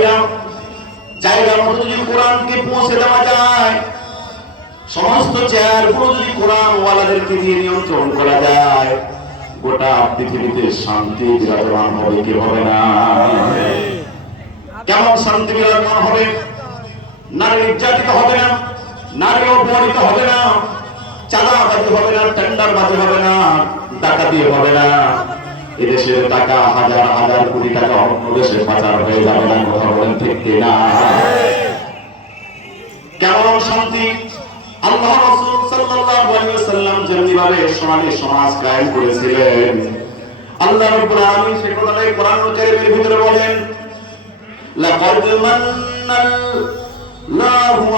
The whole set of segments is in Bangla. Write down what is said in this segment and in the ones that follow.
ভাইরা, জায়গা মতো যদি কোরআনকে পৌঁছে দেওয়া যায়, সমস্ত চেয়ারগুলো যদি কোরআন ওয়ালাদেরকে দিয়ে নিয়ন্ত্রণ করা যায়, গোটা পৃথিবীতে শান্তি বিরাজমান হবে কি হবে না? কেমন শান্তি বিরাজমান হবে? নারী নির্যাতিত হবে না, নারী অপমানিত হবে না, চাঁদাবাজি হবে না, টেন্ডারবাজি হবে না, ডাকাতি হবে না, এদেশের টাকা হাজার হাজার কোটি টাকা অন্য দেশে পাচার হয়ে যাবে না। কথা বলেন ঠিক কিনা? কেমন শান্তি! আল্লাহ রাসূল সাল্লাল্লাহু আলাইহি ওয়াসাল্লাম যেভাবে সোনালী সমাজ কায়েম করেছিলেন, আল্লাহ রাব্বুল আলামিন সে কথাটাই কোরআন কারীমের ভিতরে বলেন, লাকাদ মান্নাল্লাহু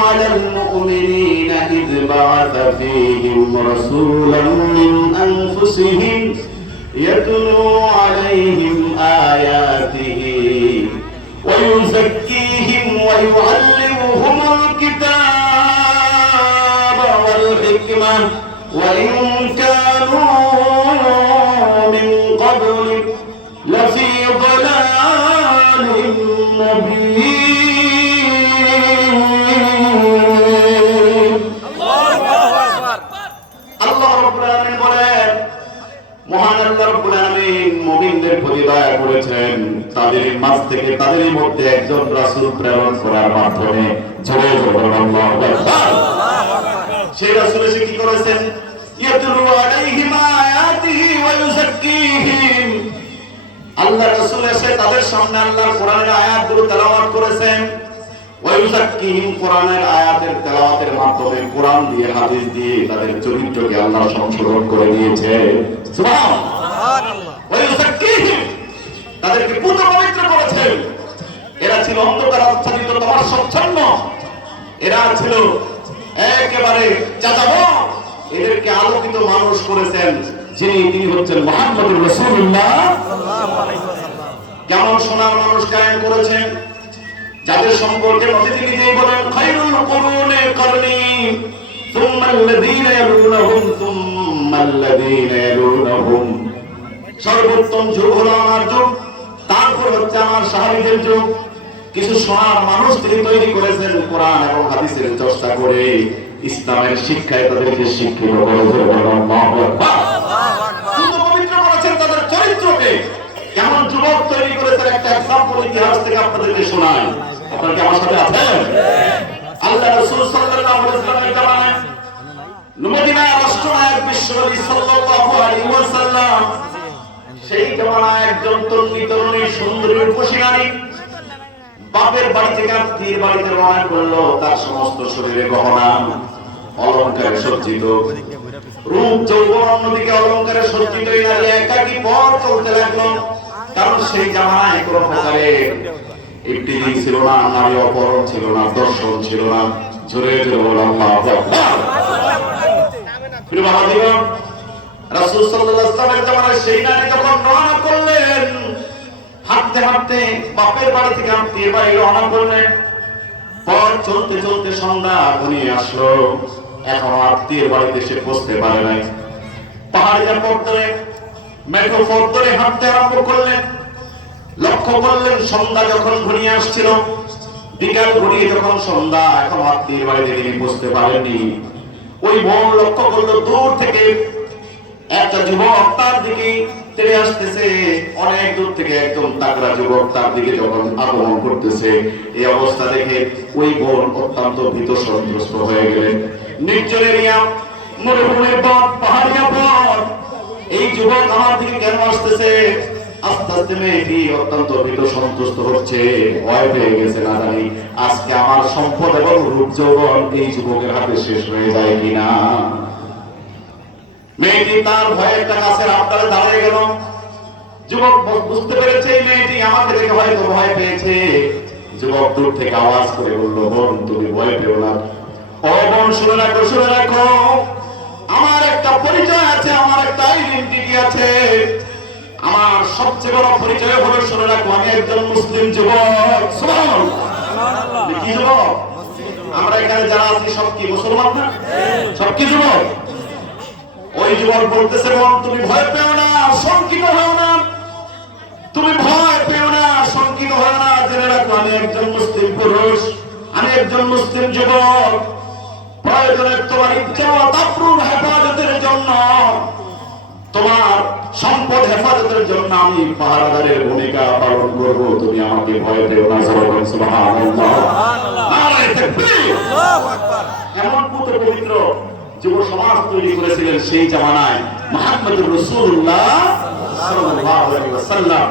আলাল মুমিনিনা ইয বা'আসা ফীহিম রাসূলান মিন আনফুসিহিম ইয়াতলু আলাইহিম আয়াতিহি ওয়া ইউযাক্কিহিম ওয়া ইউআল্লিমুহুমুল কিতাবা ওয়াল হিকমা ওয়া ইন কানূ মিন ক্বাবলি লাফী ضلالٍ মুবিন। আল্লাহ রাব্বুল আলামিন বলেন, মহান আল্লাহ রাব্বুল আলামিন মুমিনদের প্রতি দয়া করেছেন, তাদের মাঝ থেকে তাদের মধ্যে একজন রাসূল প্রেরণ করার মাধ্যমে। জোরে জোরে আল্লাহু আকবার। সেই রাসূল এসে কি করেছেন? ইয়াতলু আলাইহিম আয়াতিহি ওয়া ইউযাক্কিহিম। আল্লাহ রাসূল এসে তাদের সামনে আল্লাহর কোরআনের আয়াতগুলো তেলাওয়াত করেছেন। ওয়া ইউযাক্কিহিম, কোরআনের আয়াতের তেলাওয়াতের মাধ্যমে, কোরআন দিয়ে হাদিস দিয়ে তাদের চরিত্রকে আল্লাহ সংশোধন করে দিয়েছে। সুবহানাল্লাহ। ওয়া ইউযাক্কিহিম, তাদেরকে পবিত্র করেছেন। এরা ছিল অন্ধকার আচ্ছাদিত তমস্বচ্ছন্ন, এরা ছিল একেবারে যাযাবর, এদেরকে আলোকিত মানুষ করেছেন তিনি হচ্ছেন মুহাম্মদুর রাসূলুল্লাহ সাল্লাল্লাহু আলাইহি ওয়াসাল্লাম। কেমন সোনার মানুষ কায়েম করেছেন, যাদের সম্পর্কে নবী নিজেই বলেন, খায়রুল কুরুনি করনি সুম্মাল্লাযীনা ইয়ালুনহুম সুম্মাল্লাযীনা ইয়ালুনহুম। সর্বোত্তম যুগ হলো আমার যুগ, তারপর হচ্ছে আমার সাহাবীদের যুগ। কিছু সোনার মানুষ তিনি তৈরি করেছেন কোরআন এবং হাদিসের চর্চা করে, ইসলামের শিক্ষায় তাদেরকে শিক্ষিত করেছেন। আল্লাহু আকবার। পবিত্র করেছেন তাদের চরিত্রকে। কেমন যুবক তৈরি করেছেন, একটা এক্সাম্পল ইতিহাস থেকে আপনাদেরকে শোনাই। আপনারা কি আমার সাথে আছেন? আল্লাহ রাসূল সাল্লাল্লাহু আলাইহি ওয়াসাল্লামের জামানায় মদিনার রাষ্ট্রনায়ক বিশ্বনবী সাল্লাল্লাহু আলাইহি ওয়াসাল্লাম, সেই জামানায় একজন তরুণী সুন্দরী রূপসী নারী বাপের বাড়ি থেকে আত্মীয়ের বাড়িতে রওনা করলো। তার সমস্ত শরীরে গহনা অলংকারে সজ্জিত, রূপ যৌবন অন্যদিকে অলংকারে সজ্জিত এই নারী একাকী পথ চলতে লাগলো। কারণ সেই জামানায় কোনো প্রকারের ইফতিজিং ছিল না, নারী অপহরণ ছিল না, দর্শন ছিল না। জোরে জোরে আল্লাহু আকবার। প্রিয় বাবাজিগণ, রাসূল সাল্লাল্লাহু আলাইহি ওয়াসাল্লামের জামানায় সেই নারী যখন রওনা করলেন, হাঁটতে হাঁটতে বাপের বাড়ি থেকে আত্মীয়ের বাড়ি রওনা করলেন। পথ চলতে চলতে সন্ধ্যা ঘনিয়ে আসলো, এখনো আত্মীয়ের বাড়িতে সে পৌঁছতে পারে নাই। পাহাড়িয়া পথ ধরে, মেঠো পথ ধরে হাঁটতে আরম্ভ করলেন। লক্ষ্য করলেন সন্ধ্যা যখন ঘনিয়ে আসছিল, বিকাল ঘনিয়ে যখন সন্ধ্যা, এখনো আত্মীয়ের বাড়িতে তিনি পৌঁছতে পারেননি। ওই বোন লক্ষ্য করলো দূর থেকে একটা যুবক তার দিকে তেড়ে আসতেছে। অনেক দূর থেকে একদম তাগড়া যুবক তার দিকে যখন আগমন করতেছে, এই অবস্থা দেখে ওই বোন অত্যন্ত ভীত সন্ত্রস্ত হয়ে গেলেন। নির্জন এরিয়া, মরুভূমির পথ, পাহাড়িয়া পথ, এই যুবক আমার দিকে কেন আসতেছে? আস্তে আস্তে মেয়েটি অত্যন্ত ভীত সন্ত্রস্ত হচ্ছে, ভয় পেয়ে গেছে। না জানি আজকে আমার সম্পদ এবং রূপ যৌবন এই যুবকের হাতে শেষ হয়ে যায় কিনা। মেয়েটি তার ভয়ে একটা গাছের আড়ালে দাঁড়িয়ে গেল। যুবক বুঝতে পেরেছে এই মেয়েটি আমাকে দেখে হয়তো ভয় পেয়েছে। যুবক দূর থেকে আওয়াজ করে বলল, বোন তুমি ভয় পেও না। ও বোন, শুনে রাখো, শুনে রাখো, আমার একটা পরিচয় আছে, আমার একটা আইডেন্টিটি আছে। আমার সবচেয়ে বড় পরিচয় হলো, শুনে রাখো, আমি একজন মুসলিম যুবক। সুবহানাল্লাহ। কি যুবক? আমরা এখানে যারা আছি সব কি মুসলমান না? সব কি যুবক? ওই যুবক বলতেছে, বোন তুমি ভয় পেও না, শঙ্কিত হও না, তুমি ভয় পেও না। না, শঙ্কিত হয় না, জেনে রাখো আমি একজন মুসলিম পুরুষ, আমি একজন মুসলিম যুবক। প্রয়োজনে তোমার ইজ্জত আবরুর হেফাজতের জন্য, তোমার সম্পদ হেফাজতের জন্য আমি পাহারাদারের ভূমিকা পালন করব। তুমি আমাকে ভয় পেও না। সুবহানাল্লাহ, নারে তাকবীর। এমন পুত্র পবিত্র যুব সমাজ তৈরি করেছিলেন সেই জামানায় মুহাম্মদুর রাসূলুল্লাহ সাল্লাল্লাহু আলাইহি ওয়াসাল্লাম।